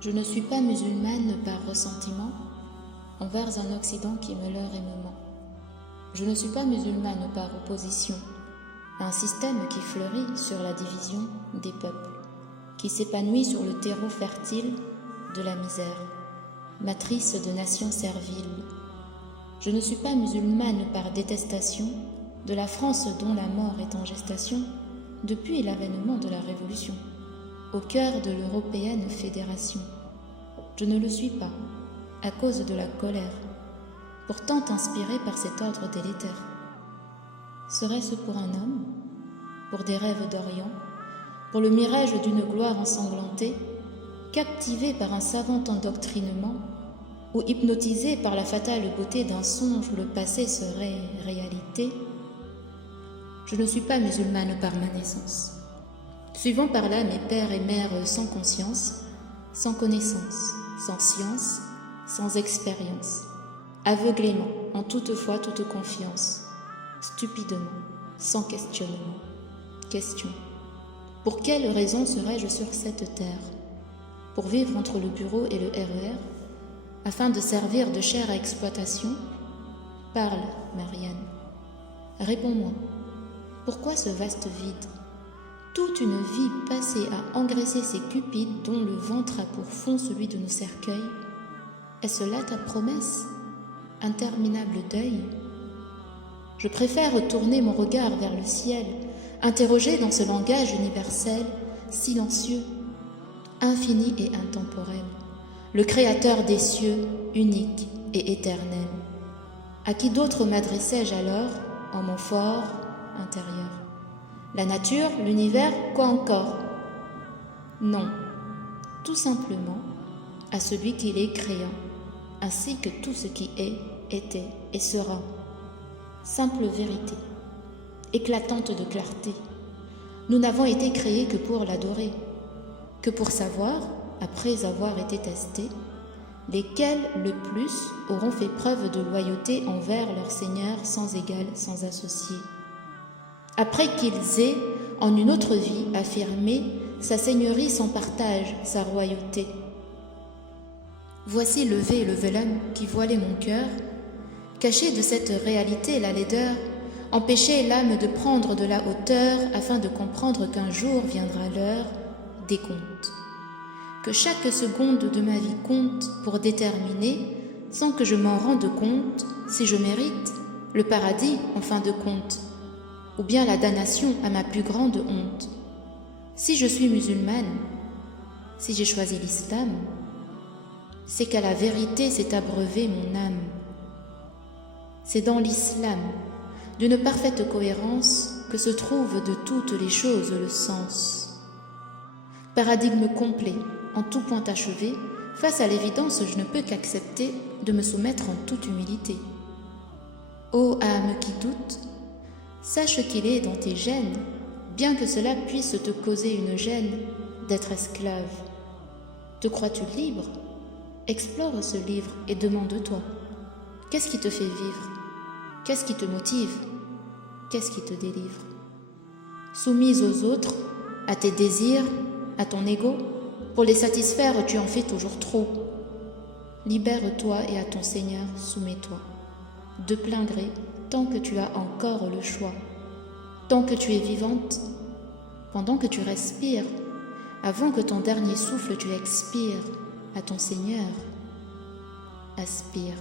Je ne suis pas musulmane par ressentiment envers un Occident qui me leurre et me ment. Je ne suis pas musulmane par opposition à un système qui fleurit sur la division des peuples, qui s'épanouit sur le terreau fertile de la misère, matrice de nations serviles. Je ne suis pas musulmane par détestation de la France dont la mort est en gestation depuis l'avènement de la Révolution, au cœur de l'européenne fédération. Je ne le suis pas, à cause de la colère, pourtant inspirée par cet ordre délétère. Serait-ce pour un homme, pour des rêves d'Orient, pour le mirage d'une gloire ensanglantée, captivé par un savant endoctrinement, ou hypnotisé par la fatale beauté d'un songe où le passé serait réalité? Je ne suis pas musulmane par ma naissance, suivant par là mes pères et mères sans conscience, sans connaissance, sans science, sans expérience, aveuglément, en toute foi, toute confiance, stupidement, sans questionnement. Question: pour quelle raison serais-je sur cette terre? Pour vivre entre le bureau et le RER, afin de servir de chair à exploitation? Parle, Marianne. Réponds-moi. Pourquoi ce vaste vide? Toute une vie passée à engraisser ces cupides dont le ventre a pour fond celui de nos cercueils. Est-ce là ta promesse? Interminable deuil? Je préfère tourner mon regard vers le ciel, interroger dans ce langage universel, silencieux, infini et intemporel, le Créateur des cieux, unique et éternel. À qui d'autre m'adressais-je alors, en mon fort intérieur? La nature, l'univers, quoi encore? Non, tout simplement à celui qui les créa, ainsi que tout ce qui est, était et sera. Simple vérité, éclatante de clarté. Nous n'avons été créés que pour l'adorer, que pour savoir, après avoir été testés, lesquels le plus auront fait preuve de loyauté envers leur Seigneur sans égal, sans associé. Après qu'ils aient, en une autre vie, affirmé sa seigneurie sans partage, sa royauté. Voici levé le velin qui voilait mon cœur, caché de cette réalité la laideur, empêcher l'âme de prendre de la hauteur afin de comprendre qu'un jour viendra l'heure des comptes. Que chaque seconde de ma vie compte pour déterminer, sans que je m'en rende compte, si je mérite le paradis en fin de compte, ou bien la damnation à ma plus grande honte. Si je suis musulmane, si j'ai choisi l'islam, c'est qu'à la vérité s'est abreuvée mon âme. C'est dans l'islam, d'une parfaite cohérence, que se trouve de toutes les choses le sens. Paradigme complet, en tout point achevé, face à l'évidence je ne peux qu'accepter de me soumettre en toute humilité. Ô âme qui doute, sache qu'il est dans tes gènes, bien que cela puisse te causer une gêne, d'être esclave. Te crois-tu libre? Explore ce livre et demande-toi, qu'est-ce qui te fait vivre? Qu'est-ce qui te motive? Qu'est-ce qui te délivre? Soumise aux autres, à tes désirs, à ton ego, pour les satisfaire tu en fais toujours trop. Libère-toi et à ton Seigneur soumets-toi, de plein gré, tant que tu as encore le choix, tant que tu es vivante, pendant que tu respires, avant que ton dernier souffle tu expires, à ton Seigneur, aspire.